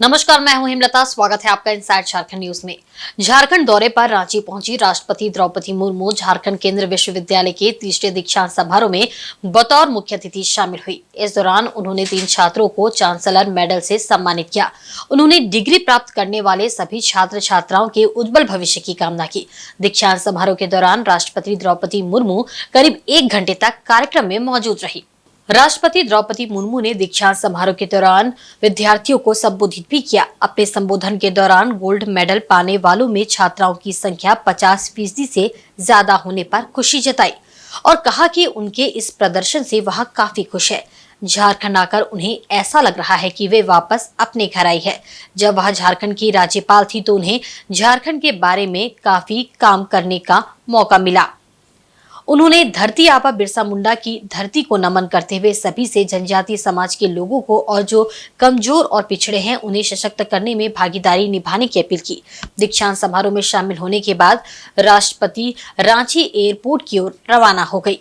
नमस्कार, मैं हूं हिमलता। स्वागत है आपका इनसाइड झारखंड न्यूज में। झारखंड दौरे पर रांची पहुंची राष्ट्रपति द्रौपदी मुर्मू झारखंड केंद्रीय विश्वविद्यालय के तीसरे दीक्षांत समारोह में बतौर मुख्य अतिथि शामिल हुई। इस दौरान उन्होंने 3 छात्रों को चांसलर मेडल से सम्मानित किया। उन्होंने डिग्री प्राप्त करने वाले सभी छात्र छात्राओं के उज्जवल भविष्य की कामना की। दीक्षांत समारोह के दौरान राष्ट्रपति द्रौपदी मुर्मू करीब 1 घंटे तक कार्यक्रम में मौजूद रही। राष्ट्रपति द्रौपदी मुर्मू ने दीक्षांत समारोह के दौरान विद्यार्थियों को संबोधित भी किया। अपने संबोधन के दौरान गोल्ड मेडल पाने वालों में छात्राओं की संख्या 50% से ज्यादा होने पर खुशी जताई और कहा कि उनके इस प्रदर्शन से वह काफी खुश है। झारखंड आकर उन्हें ऐसा लग रहा है कि वे वापस अपने घर आई है। जब वह झारखंड की राज्यपाल थी तो उन्हें झारखंड के बारे में काफी काम करने का मौका मिला। उन्होंने धरती आबा बिरसा मुंडा की धरती को नमन करते हुए सभी से जनजातीय समाज के लोगों को और जो कमजोर और पिछड़े हैं उन्हें सशक्त करने में भागीदारी निभाने की अपील की। दीक्षांत समारोह में शामिल होने के बाद राष्ट्रपति रांची एयरपोर्ट की ओर रवाना हो गई।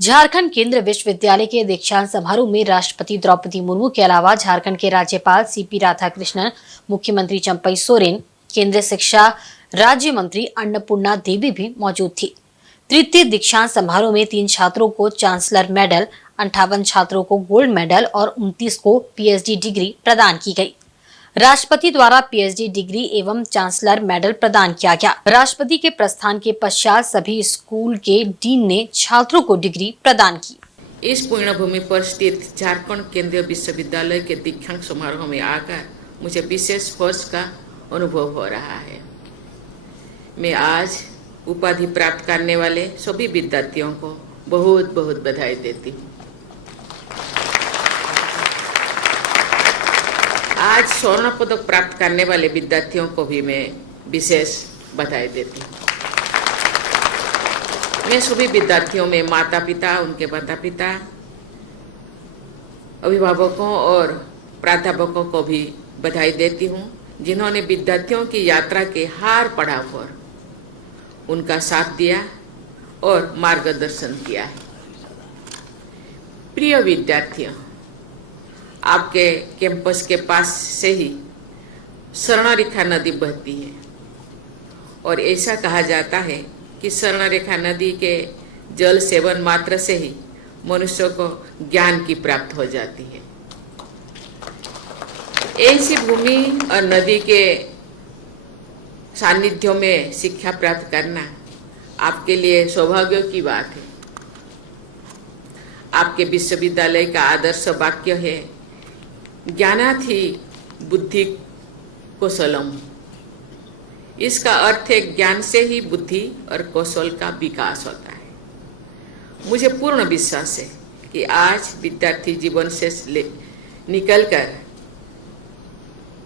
झारखंड केंद्रीय विश्वविद्यालय के दीक्षांत समारोह में राष्ट्रपति द्रौपदी मुर्मू के अलावा झारखंड के राज्यपाल सीपी राधाकृष्णन, मुख्यमंत्री चंपई सोरेन, केंद्रीय शिक्षा राज्य मंत्री अन्नपूर्णा देवी भी मौजूद थी। तृतीय दीक्षांत समारोह में 3 छात्रों को चांसलर मेडल, 58 छात्रों को गोल्ड मेडल और 29 को पीएचडी डिग्री प्रदान की गई। राष्ट्रपति द्वारा पीएचडी डिग्री एवं चांसलर मेडल प्रदान किया गया। राष्ट्रपति के प्रस्थान के पश्चात सभी स्कूल के डीन ने छात्रों को डिग्री प्रदान की। इस पुण्यभूमि पर स्थित झारखंड केंद्रीय विश्वविद्यालय के दीक्षांत समारोह में आकर मुझे विशेष हर्ष का अनुभव हो रहा है। मैं आज उपाधि प्राप्त करने वाले सभी विद्यार्थियों को बहुत बहुत बधाई देती हूँ। आज स्वर्ण पदक प्राप्त करने वाले विद्यार्थियों को भी मैं विशेष बधाई देती हूँ। मैं सभी विद्यार्थियों में माता पिता, उनके माता पिता, अभिभावकों और प्राध्यापकों को भी बधाई देती हूँ, जिन्होंने विद्यार्थियों की यात्रा के हर पड़ाव पर उनका साथ दिया और मार्गदर्शन किया है। प्रिय विद्यार्थियों, आपके कैंपस के पास से ही स्वर्णरेखा नदी बहती है और ऐसा कहा जाता है कि स्वर्णरेखा नदी के जल सेवन मात्र से ही मनुष्य को ज्ञान की प्राप्त हो जाती है। ऐसी भूमि और नदी के सानिध्यों में शिक्षा प्राप्त करना आपके लिए सौभाग्य की बात है। आपके विश्वविद्यालय का आदर्श वाक्य है, ज्ञानात् हि बुद्धि कौशलम। इसका अर्थ है ज्ञान से ही बुद्धि और कौशल का विकास होता है। मुझे पूर्ण विश्वास है कि आज विद्यार्थी जीवन से निकलकर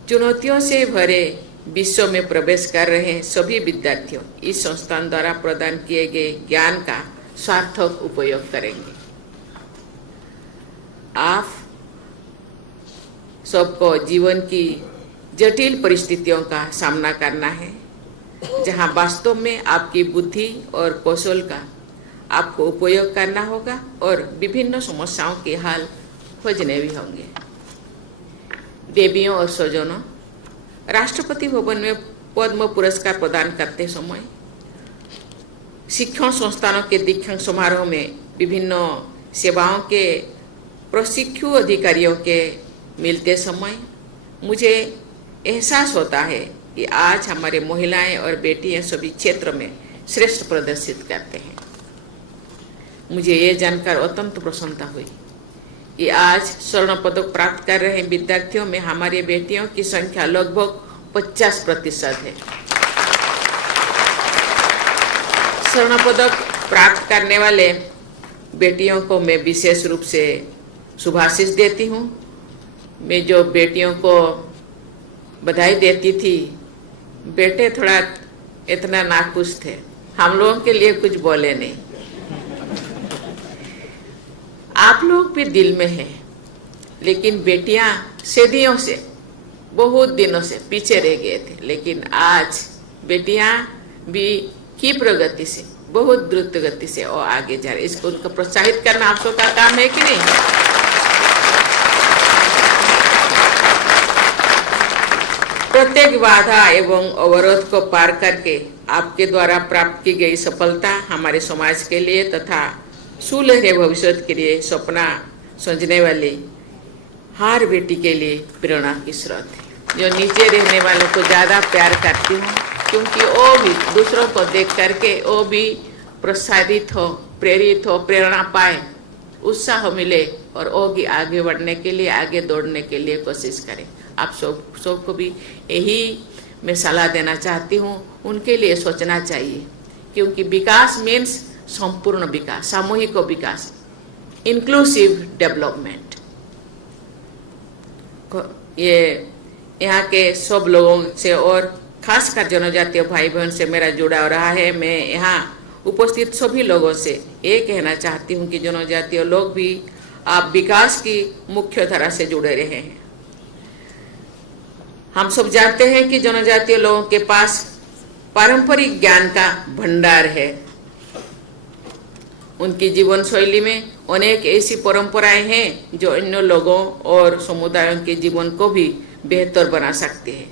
चुनौतियों से भरे विश्व में प्रवेश कर रहे सभी विद्यार्थियों इस संस्थान द्वारा प्रदान किए गए ज्ञान का सार्थक उपयोग करेंगे। आप सबको जीवन की जटिल परिस्थितियों का सामना करना है, जहां वास्तव में आपकी बुद्धि और कौशल का आपको उपयोग करना होगा और विभिन्न समस्याओं के हल खोजने भी होंगे। देवियों और स्वजनों, राष्ट्रपति भवन में पद्म पुरस्कार प्रदान करते समय शिक्षण संस्थानों के दीक्षांत समारोह में विभिन्न सेवाओं के प्रशिक्षु अधिकारियों के मिलते समय मुझे एहसास होता है कि आज हमारे महिलाएं और बेटियां सभी क्षेत्र में श्रेष्ठ प्रदर्शित करते हैं। मुझे ये जानकर अत्यंत प्रसन्नता हुई कि आज स्वर्ण पदक प्राप्त कर रहे विद्यार्थियों में हमारी बेटियों की संख्या लगभग 50% है। स्वर्ण पदक प्राप्त करने वाले बेटियों को मैं विशेष रूप से शुभाशीष देती हूँ। मैं जो बेटियों को बधाई देती थी, बेटे थोड़ा इतना नाखुश थे, हम लोगों के लिए कुछ बोले नहीं। आप लोग भी दिल में हैं, लेकिन बेटियां सदियों से, बहुत दिनों से पीछे रह गए थे, लेकिन आज बेटियां भी की प्रगति से, बहुत द्रुत गति से और आगे जा रही। इसको उनको प्रोत्साहित करना आप सबका काम है कि नहीं? प्रत्येक बाधा एवं अवरोध को पार करके आपके द्वारा प्राप्त की गई सफलता हमारे समाज के लिए तथा सुनहरे भविष्य के लिए सपना सजने वाली हर बेटी के लिए प्रेरणा की स्रोत है। जो नीचे रहने वालों को ज़्यादा प्यार करती हूँ, क्योंकि वो भी दूसरों को देख करके वो भी प्रोत्साहित हो, प्रेरित हो, प्रेरणा पाए, उत्साह मिले और वो भी आगे बढ़ने के लिए, आगे दौड़ने के लिए कोशिश करें। आप सबको भी यही मैं सलाह देना चाहती हूँ, उनके लिए सोचना चाहिए, क्योंकि विकास मीन्स संपूर्ण विकास, सामूहिक विकास, इंक्लूसिव डेवलपमेंट। ये यहाँ के सब लोगों से और खासकर जनजातीय भाई बहन से मेरा जुड़ाव रहा है। मैं यहाँ उपस्थित सभी लोगों से ये कहना चाहती हूँ कि जनजातीय लोग भी आप विकास की मुख्य धारा से जुड़े रहे हैं। हम सब जानते हैं कि जनजातीय लोगों के पास पारंपरिक ज्ञान का भंडार है। उनकी जीवन शैली में अनेक ऐसी परंपराएं हैं जो अन्य लोगों और समुदायों के जीवन को भी बेहतर बना सकते हैं।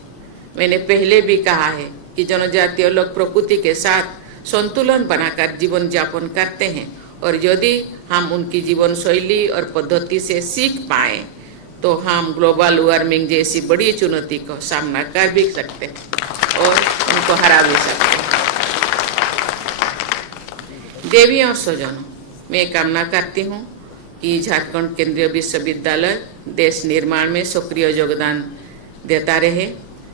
मैंने पहले भी कहा है कि जनजातीय लोग प्रकृति के साथ संतुलन बनाकर जीवन यापन करते हैं और यदि हम उनकी जीवन शैली और पद्धति से सीख पाए तो हम ग्लोबल वार्मिंग जैसी बड़ी चुनौती को सामना कर भी सकते हैं और उनको हरा भी सकते हैं। देवी और स्वजनों, मैं कामना करती हूँ कि झारखंड केंद्रीय विश्वविद्यालय देश निर्माण में सक्रिय योगदान देता रहे।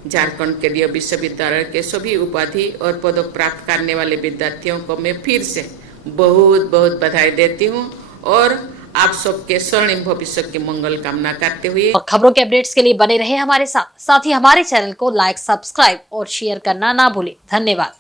झारखंड केंद्रीय विश्वविद्यालय के सभी उपाधि और पदक प्राप्त करने वाले विद्यार्थियों को मैं फिर से बहुत बहुत बधाई देती हूँ और आप सबके स्वर्णिम भविष्य की मंगल कामना करते हुए और खबरों के अपडेट्स के लिए बने रहे हमारे साथ ही हमारे चैनल को लाइक, सब्सक्राइब और शेयर करना ना भूलें। धन्यवाद।